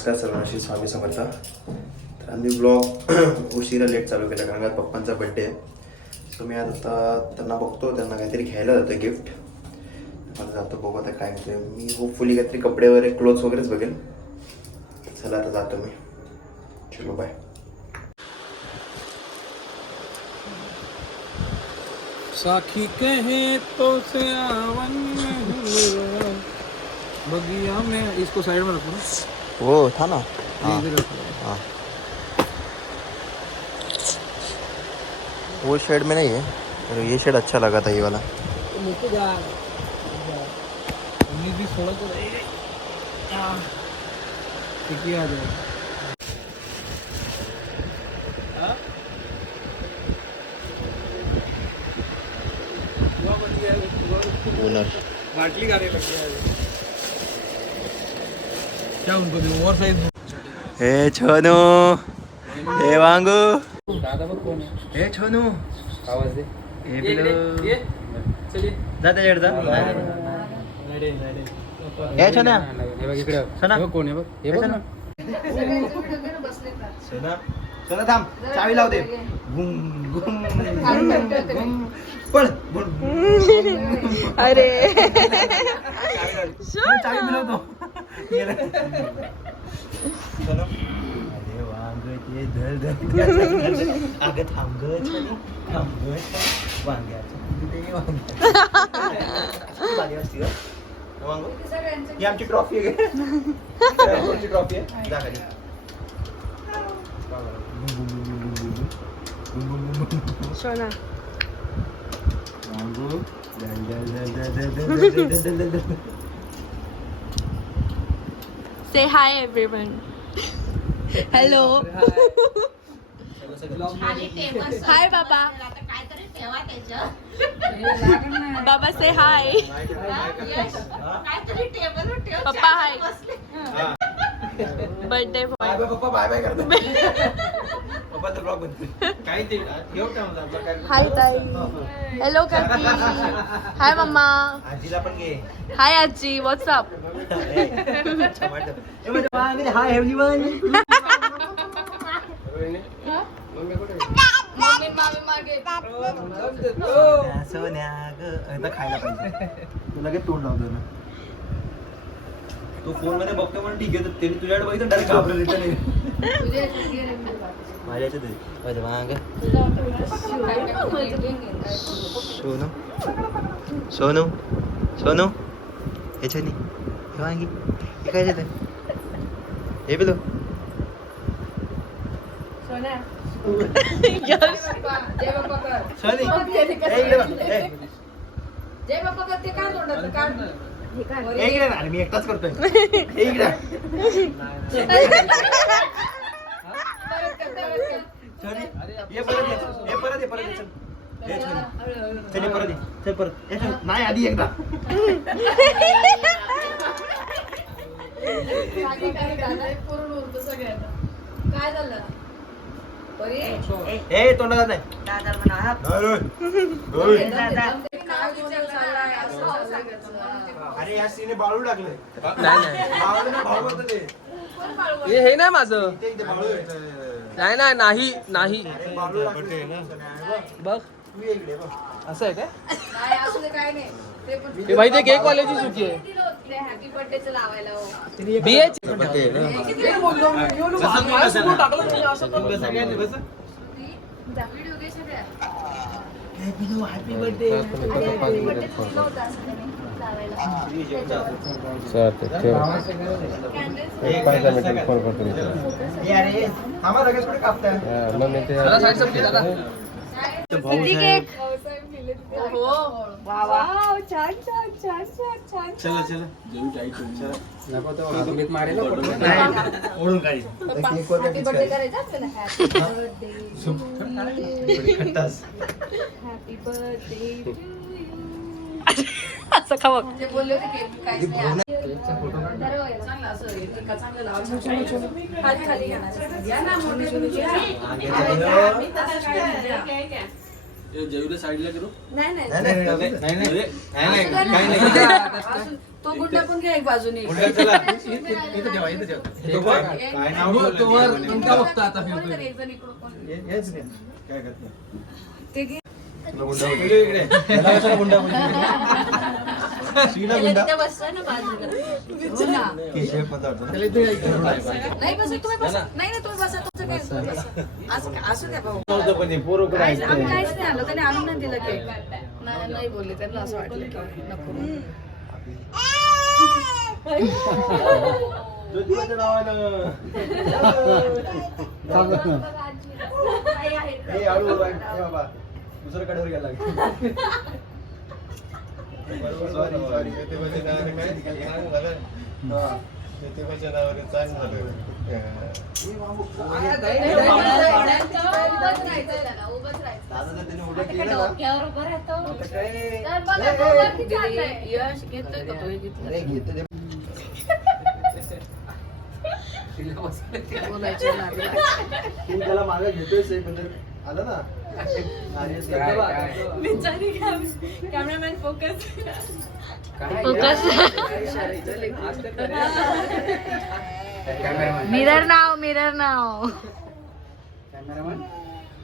नमस्कार सर्वांना, श्री स्वामी समर्थ. तर आम्ही ब्लॉग उशिरा लेट चालू केला कारण का पप्पांचा बड्डे आहे. सो मी आता त्यांना बघतो, त्यांना काहीतरी घ्यायला जातो गिफ्ट. मला जातो बघू आता काय होते. मी होपफुली काहीतरी कपडे वगैरे क्लोथ्स वगैरेच बघेल. चला आता जातो मी. चलो बाय. साखी कहे तो से आवन बगिया में. इसको साइड में रखो ना. वो था ना. इधर रखो. हाँ वो शेड में नहीं है, तो ये शेड अच्छा लगा था, ये वाला. नीचे जा. उन्नीस भी 16 तो रहेगा. ठीक ही आ जाएगा. ओनर बाटली गाने लग गया है. क्या उनको दे ओवर साइज. हे छोनू, हे वांगू, दादा बघ कोण आहे. हे छोनू, आवाज दे. हे पिलो. चलिए जा त्याच्याकडे जा. रेडी. हे छोन्या, हे बघ इकडे. सोना. हे बघ कोण आहे बघ. हे बघ ना. सोना, सोना थांब, चावी लाव दे. गुम गुम गुम पळ. अरे चावी मिळवतो. सोना, अरे वांग ते धर धर. अगं थांब ग छोनी, थांब ग. वांग्याचं ते वांग्याचं भारी असते ग. वांग ही आमची ट्रॉफी आहे. कोणची ट्रॉफी आहे? जा खाली. सोना से हाय एवरीवन. हॅलो. हाय बाबा. बाबा से हाय. पप्पा हाय. Birthday boy. पप्पा बाय बाय करतो. पप्पाचा ब्लॉग बनतो. काय ते घेऊ का मला आपला काय. हाय ताई. हॅलो करती. हाय मम्मा. आजीला पण घे. हाय आजी. व्हॉट्सअप. Hi everyone. सोन्या ग आता खायला पाहिजे. तू लगेच तोंड लावतो ना. तो फोन मध्ये बघतो म्हणून ठीक आहे. तर त्याने तुझ्याकडे बघितलं डायरेक्ट घाबरलं. माझ्या याच्यात वांग. सोनू, सोनू, सोनू, याच्या नाही हे वांगी. हे काय येतं. हे पिलो. सोनी इकडे ना. मी एकटाच करतोय. इकडे ये परत ये. परत ये. परत ये. चल परत ये. चल परत. नाही आधी एकदा. काय झालं. ए तोंडात नाही. अरे या सीने बाळू टाकले. हे नाही माझं. नाही नाही बघ. असं आहे काय. हे भाई ते केक वाल्याची चुकी आहे. हॅपी बर्थडेचं लावायला. Happy birthday. ओढून काढी. असं का बघ. जेवढे साईडला करू नाही नाही नाही, नाही, नाही, नाही, नाही. असू दे ना. काही नाही. असू- तो गुंडा पण घ्या एक बाजूने चला. इथं ठेवा, इथं ठेवा. एक- काय एक- नाव ठेवलं? तोवर तुमचा बघता आता कोणीतरी एक जण इकडून कोण- हेच नाही. काय करत नाही. ते घे. तुला गुंडा बोलतो. इकडे. त्याला कशाला गुंडा बोलतो? श्रीला गुंडा. हो ना. केशव पण वाटतो. नाही बसा तुम्ही बसा नाही नाही तुम्ही बसा तुमचं काय तुम्ही बसा. असू द्या भाऊ नव्हतं पण हे पोरं कुठं काहीच ऐकतंय? आम्ही काहीच नाही आलो त्याने आणून नाही दिलं केक नाही नाही बोलले त्यांना असं वाटलं की नको ज्योतिबाच्या नावानं. हे हळू बाई, हे बाबा. दुसऱ्या कडेवर गेला. Sorry, sorry. ज्योतिबाच्या नावानं काय? चांगलं झालं. हा. ज्योतिबाच्या नावानं चांगलं झालं. दादा जर त्याने उद्या केलं ना, यश घेतोय का तो हे घेतलं अरे घेतं ते. बोलायचं लागलं तू त्याला मागे घेतोयस हे, पण जर आलं ना आणि कॅमेरामॅन फोकस मिरर नाव कॅमेरामॅन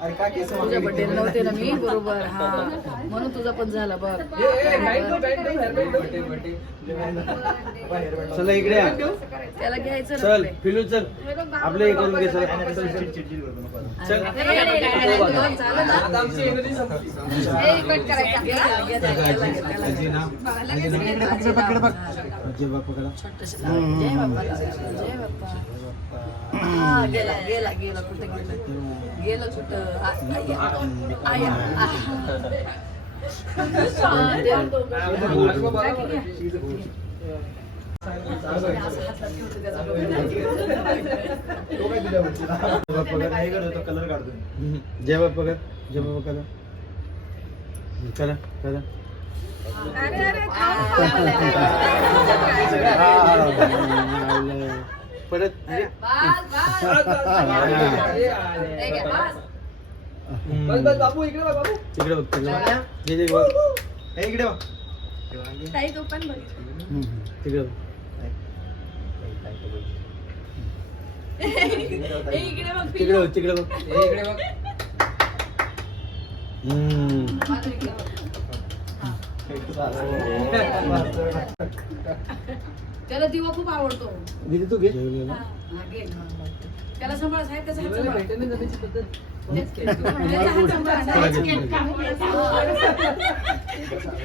अरे काय केस तुझ्या बड्डे नव्हते ना मी बरोबर हा म्हणून तुझा पण झाला बघ चला इकडे या. त्याला घ्यायचं ना चल पुढे. फिलू चल आपलं हे करून घे चल चल आता आमची एनर्जी संपली. हे कट करायचा. गेला, गेला, गेला. आजी ना आजी ना आजी पकड नाव. आजी बाप पकडा छोटंसं लाव. जय बाप्पा लाव. जय बाप्पा हा गेला गेला गेला कुठं गेलं गेलं कुठं आया कलर काढतो जय बाप्पा कर जय बाप्पा करा करा परत बस बस बाबू इकडे बघ बाबू. तिकडे बघ तिकडे बघ इकडे बघ तिकडे बघ तिकडे बघ तिकडे बघ हे इकडे बघ. त्याला दिवा खूप आवडतो दिदी तू घे हा, घे. त्याला सांभाळ साहेब त्याचा हात सांभाळ. भेटणे जाण्याची पद्धत. त्याचा हात सांभाळ.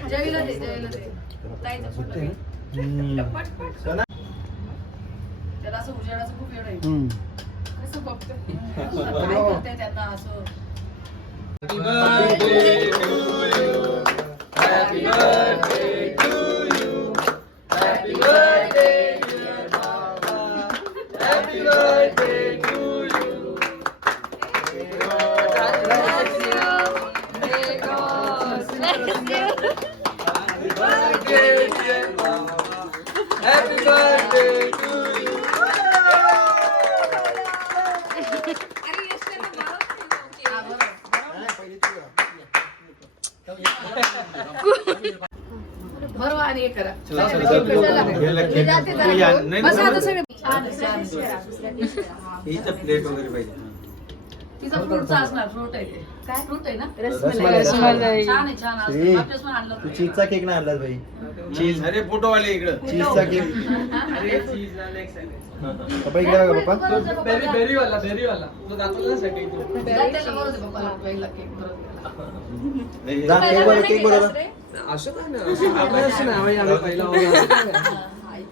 जयला दे जयला दे ताईचा फोटो घे. त्याला असं उजेडाचं खूप वेळ आहे कसं बघतो काय करते त्यांना असं Happy birthday to you. Happy birthday to you. Happy birthday dear Baba. Happy birthday to you. Happy birthday dear Baba. Happy birthday to you. बरोबर आणि हे करा चला, चला, चला. चला. मी जाते जरा तू या. घेऊन. नाही, बसा नाही, आता सगळे. छान, छान. इथं प्लेट वगैरे पाहिजे तिचा फ्रूटचा असणार फ्रूट आहे ते काय फ्रूट आहे ना रसमलाई. छान आहे छान श्री, असतं मागच्याच पण आणलं तू चीजचा केक नाही आणलास भाई चीज अरे फोटोवाले इकडं चीजचा केक पप्पा इकडे बघा पप्पा बेरी बेरी वाला तुला दाखवलं ना सगळी तू. त्याला बोलू दे पप्पाला पहिला केक बरोबर जा, केक बरोबर केक बरोबर असं काय नाही असं आपलं असं नाही बाई, आम्ही पहिला वाला असं काय नाही.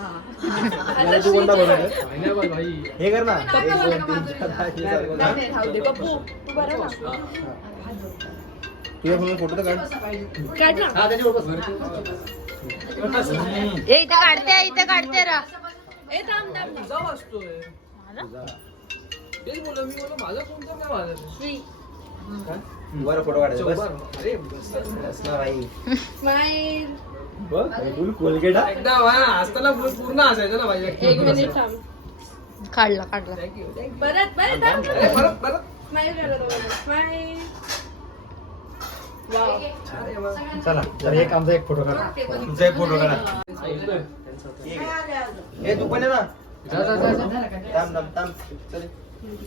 मला तू कोणता बनवलं Pineapple भाई. हे कर ना पप्पा एक, मला दोन, का तीन, चार, माधुरी? पाच, हे नाही, राहू दे. पप्पू तू बरं ना तुझ्या फोनवर फोटो तर काढ हा, त्याच्यावर बस. इथे काढते रा ए थांब थांब तुझा वाजतोय. तेच बोललो मी बोललो माझा फोनचा काय वाजत श्री बरं फोटो काढायचा बस अरे बस. बस ना भाई स्माइल बघ फुल कोलगेट हा. एकदा असताना पूर्ण असायचं ना भाई. एक मिनिट थांब काढला थँक्यू परत अरे परत परत स्माइल करा स्माइल चला तर एक आमचा एक फोटो काढा, तुमचा एक फोटो काढा. हे तू पण ये ना. थांब थांब थांब. चल.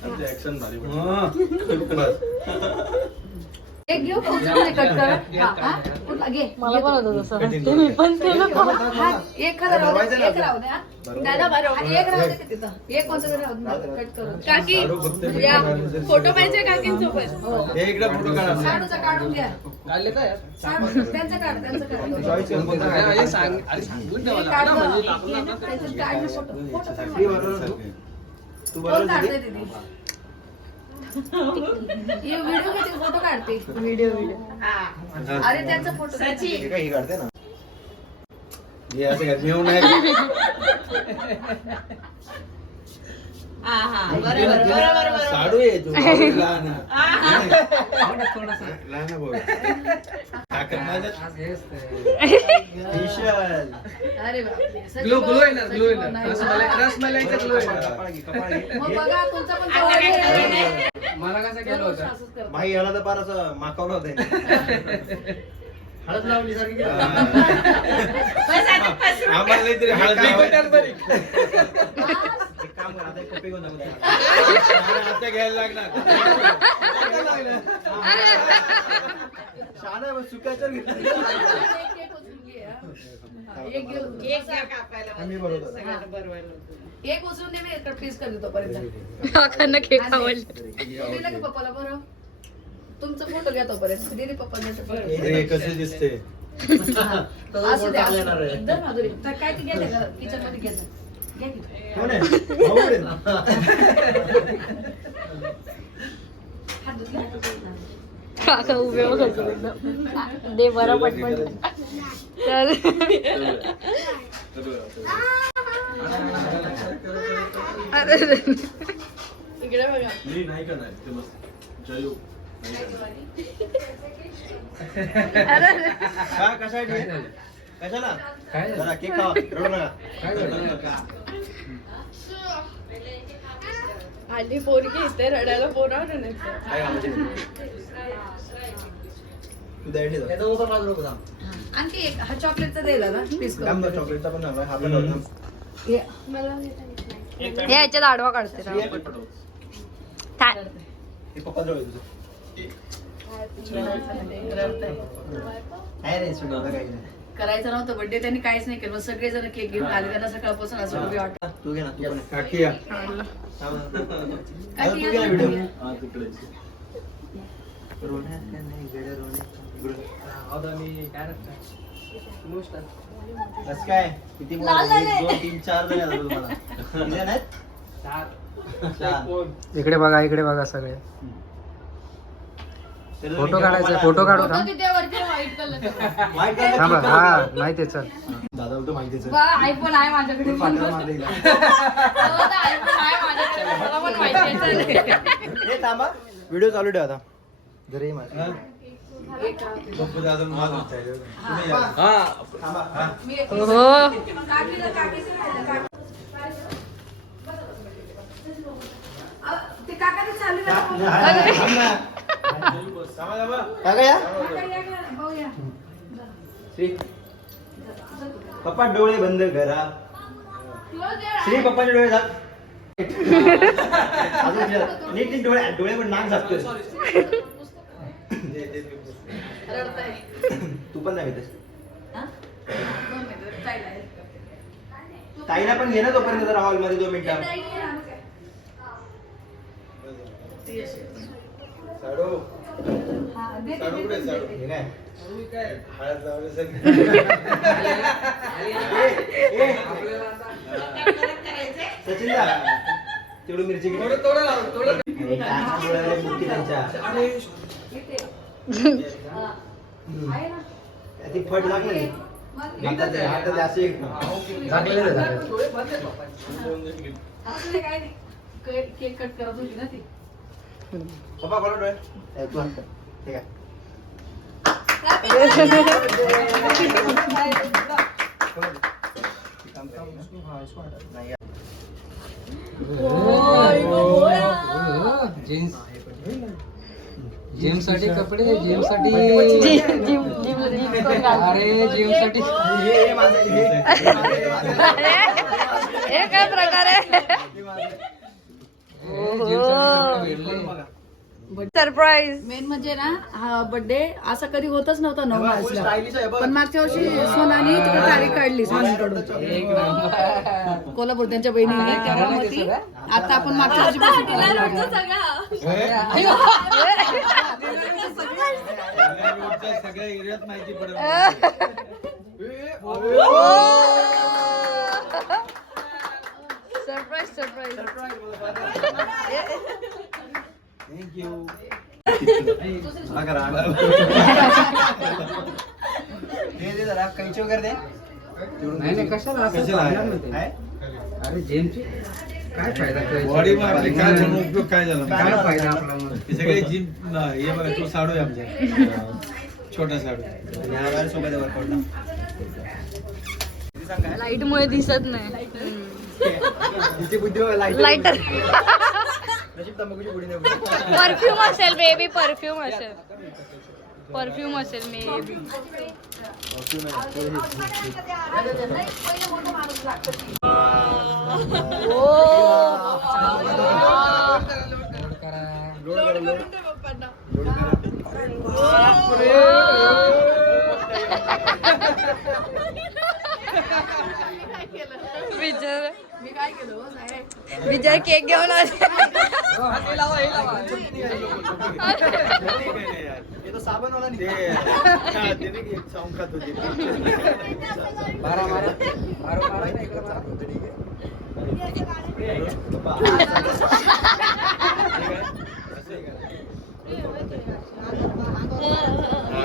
आमचं ऍक्शन भारी बस. एक घेऊ कट कर. घे मला पण होतं तसं. तुम्ही पण केलं का? एक खरं राहू दे, एक राहू दे, हा. दादा बरोबर. आणि एक राहू दे का तिथं? एक कोणतं तरी राहू दे, कट करू. काकी या फोटो पाहिजे काकींसोबत. हे इकडे फोटो काढा. साडूचा काढून घ्या. काढले काय साडू त्यांचं काढ, त्यांचं काढ. चॉईस करून अरे सांगून ठेवा काढ लागलं ना, म्हणजे काढ काढ फोटो फोटो काढ. मी बरोबर तू. तू कोण बरोबर काढते दीदी? दीदी? हे व्हिडिओ घेते, फोटो काढते. व्हिडिओ अरे त्यांचा फोटो हे काय ही काढते ना. हे असं काय घेऊन नाही. साडू आहे तू. लहान आहे. लहान आहे भाऊ. ताकद नाही. विशाल. अरे बापरे. ग्लो ग्लो येणार, ग्लो येणार. रसमलाईचा ग्लो येणार. कपाळ घे, कपाळ घे. मग बघा तुमचा पण जवळ आहे. मला कसं केलं होतं असंच करतो. माही याला तर फार असं माकावलं होतं. हळद लावली सारखी केलं. आम्हाला नाही तरी हळद लावायची. एक काम कर, आता एक कपी घेऊन जाऊ दे. आता घ्यायला लागणार. शहाणा आहे, बस चुकायचं घेतलं. एक उचलून घे, हा. एक घेऊन एक घ्या कापायला. आम्ही बरोबर. सगळ्यांना बरवायला होतं. एक उचलून दे, मी एक पीस करतो तोपर्यंत. काकांना केक आवडला. दिलं का पप्पाला बरं? तुमचा फोटो घ्या तोपर्यंत. दिदी पप्पा हे कसे दिसते. असू द्या एकदम माधुरी. तर काय ती घ्या किचन मध्ये घ्या. घ्या की. कोण आहे? भाऊ आहे ना? हात धुतला? काका उभे बघत दे बरं पटपट. इकडे बघा. मी नाही करणार ते मस्त. जयू. का कशासाठी? कशाला? काय झालं? जरा केक खावा, रडू नका. काय झालं? आली पोरगी इथे रडायला पोरावर नाही. काय कामाची नाही. तू द्यायला जा. आणखी एक हा चॉकलेटचा द्यायला ना पीस थांब ना, चॉकलेटचा पण हवा आहे. हा पण हवा. हे याच्यात आडवा काढते ना. हे पप्पाजवळ आहे तुझं. काय रे सुद्धा काही नाही. करायचं नव्हतं बर्थडे त्यांनी काहीच नाही केलं. मग सगळेजण केक घेऊन आले. त्यांना सकाळपासून असं उभी वाटत. तू घे ना, तू पण काकी या. थांब ना. तू घे ना व्हिडिओ. हा तिकडे. रोण्या नाही गड्या रोण्या. कसं काय? किती मुलं आहेत? 1, 2, 3, 4 जण आहेत तुम्हाला. किती जण आहेत? 4. इकडे बघा, इकडे बघा सगळे. फोटो काढायचा, फोटो काढू फोटो का? तिथे वरती व्हाईट कलर. वाईट कलर थांबा, किती हा कलर? माहिती आहे, चल. दादाला तर माहितीच आहे. बघा आयफोन आहे माझ्याकडे. तू पाठवा मला हिला. आयफोन आहे माझ्याकडे. मला पण माहिती आहे. हे थांबा, व्हिडिओ चालू ठेवा आता. घरी माझ्या. बघू दादा मला विचारलं. तुम्ही या. थांबा. हा. हो. ते काका ते चालले ना. थांब ना. थांबा, थांबा. काका या. भाऊ या. श्री. पप्पा डोळे बंद करा. श्री पप्पाचे डोळे झाक. अजून नीट नीट डोळे डोळे पण नाक झाकतोय. रडताय. तू पण नाही भेटस. हा? 2 मिनिटं, ताईला आहे. ताईला पण घे ना तोपर्यंत जरा हॉल मध्ये 2 मिनिटं. ताई घे ना. साडू. हा, दे, साडू दे, कुठे दे, साडू? दे. हे काय? हळद लावण्यासाठी. सचिन दा तेवढी मिरची घे. हे काय डोळ्याला मुठी त्यांच्या. इथे. हा. आहे ना. ती फट लागली. हातात असे झाकलेलं आहे, झाकलेलं. असं काही नाही. केक कट करत होती ना ती. पप्पा बोला डोळे. तू हात कर. ठीक आहे. नाही. जीन्स जिम साठी कपडे, जिम साठी अरे जिम साठी हे काय प्रकार आहे सरप्राईज. मेन म्हणजे ना हा बर्थडे असा कधी होतच नव्हता 9 मार्चला, पण मागच्या वर्षी सोनाली तिकडे तारीख काढली सोनालीकडून कोल्हापूर त्यांच्या बहिणीने, तेव्हा मग ती आता आपण मागच्या वर्षी पासून करायला लागलो. सगळ्या एरियात माहिती पडेल. Surprise surprise. थँक्यू. कैची वगैरे दे. नाही कशाला आहे? अरे जिमची काय फायदा बॉडी मग आपली काय म्हणून उपयोग काय झाला? काय फायदा आपला मग? हे सगळे जिम हे बघा तो साडू आहे आमच्या छोटा साडू. लाईट मुळे दिसत नाही. लाईटर परफ्यूम असेल बेबी, परफ्यूम असेल, परफ्यूम असेल मे बी. विजय केक घेऊन आले.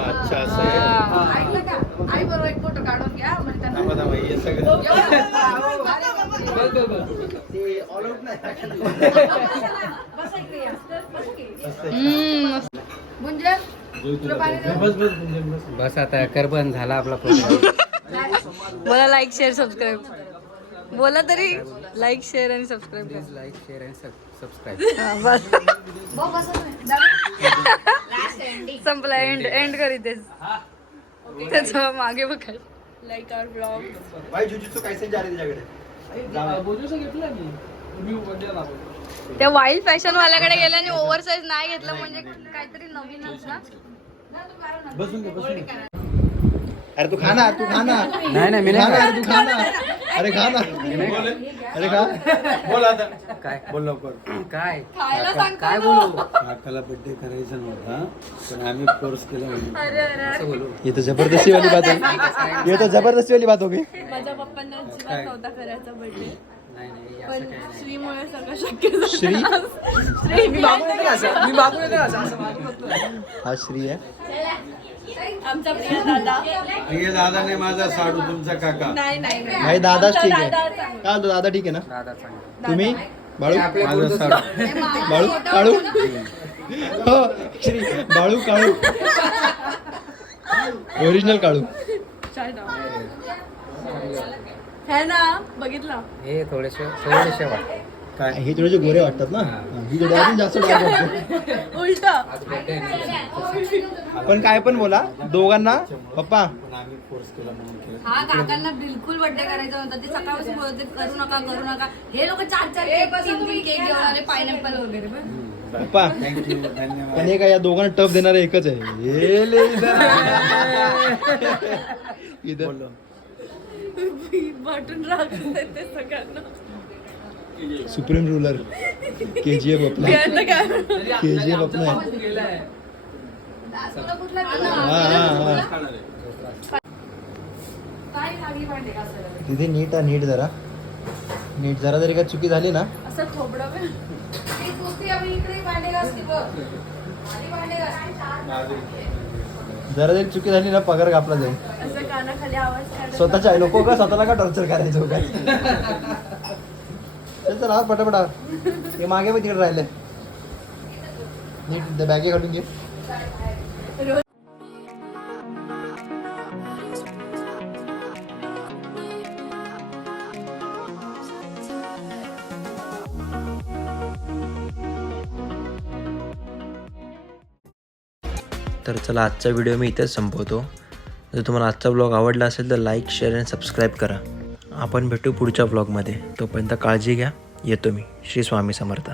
अच्छा असं आहे. आई बरोबर एक फोटो काढून घ्या म्हणजे त्यांना थांबा, थांबा, हे सगळं म्हणजे तुला पाणी देऊ? बस बस बस. बस आता करबन झाला आपला प्रोग्राम. बोला लाईक शेअर सबस्क्राईब. बोला तरी लाईक शेअर आणि subscribe please like share and subscribe. बस संपला. एंड करीतेच त्याच्या मागे बघा. Like our blog. भाई जुजुत्सू कैसे जा रहे तुझ्याकडे? त्या वाईल्ड फॅशन वाल्याकडे गेले आणि ओव्हरसाइज नाही घेतलं म्हणजे काहीतरी नवीनच ना. बसून घे, बसून घे. अरे तू खा ना, तू खा ना. नाही मी खा ना, नाही अरे तू खा ना. अरे खा ना. अरे खा. बोल आता. काय बोल लवकर. काय काय बोलू काकाला बर्थडे करायचा नव्हता पण आम्ही फोर्स केला म्हणून. असं बोलू ये तो जबरदस्ती वाली बात है. ये तो जबरदस्ती वाली बात हो गई. माझ्या पप्पांना अजिबात नव्हता करायचा बर्थडे, नाही नाही असं पण काही नाही. श्रीमुळे सगळं शक्य झालं. श्री मी मागून येते असं, मी मागून येते असं मागून येतो. हा श्री आहे. आमचा प्रिय दादा. प्रिय दादाने माझा साडू तुमचा काका. नाही नाही नाही. भाई दादाच ठीक आहे. दादा चांगला. का तो दादा ठीक आहे ना? दादा चांगला. तुम्ही बाळू आपल्या माझा पुरतं साडू. बाळू काळू हो श्री बाळू काळू ओरिजिनल काळू. है ना, बघितलं. हे थोडेसे वाटते. काय हे थोडेसे गोरे वाटतात ना. ही थोडी अजून जास्त डार्क वाटते. उलट. आज birthday आहे ना. पण काय पण बोला दोघांना पप्पा पण आम्ही फोर्स केला म्हणून केलं. हा काकांना बिलकुल बर्थडे करायचा होता. ते सकाळपासून बोलत होते करू नका करू नका. हे लोक 4-4 केक 3-3 केक घेऊन आले पायनॅपल वगैरे. पण पप्पा थँक्यू धन्यवाद. पण हे काय या दोघांना टप देणार एकच आहे. हे ले इधर बोललो. वाटून राहत ते सगळ्यांना. सुप्रीम रूलर KGF अपना. प्रियांना काय KGF अपना है. तुला कुठला हा हा हा काय लागली भांडे घासायला? तिथे नीट जरा जरी का चुकी झाली ना असं खोबडं बे. ती कुस्ती आम्ही इकडे भांडे घासते बघ. आधी भांडे घासते. जरा जरी चुकी झाली ना पगार कापला जाईल. असं कानाखाली आवाज काढत. स्वतःच्या नको का स्वतःला का टॉर्चर करायचं काय. चल चल पटापटा हे मागे पण तिकडे राहिलंय. नीट बॅगे काढून घे. तर चला आजचा व्हिडिओ मी इथेच संपवतो. जर तुम्हाला आजचा ब्लॉग आवडला असेल तर लाईक, शेअर आणि सबस्क्राईब करा. आपण भेटू पुढच्या ब्लॉगमध्ये. तोपर्यंत काळजी घ्या. येतो मी. श्री स्वामी समर्थ.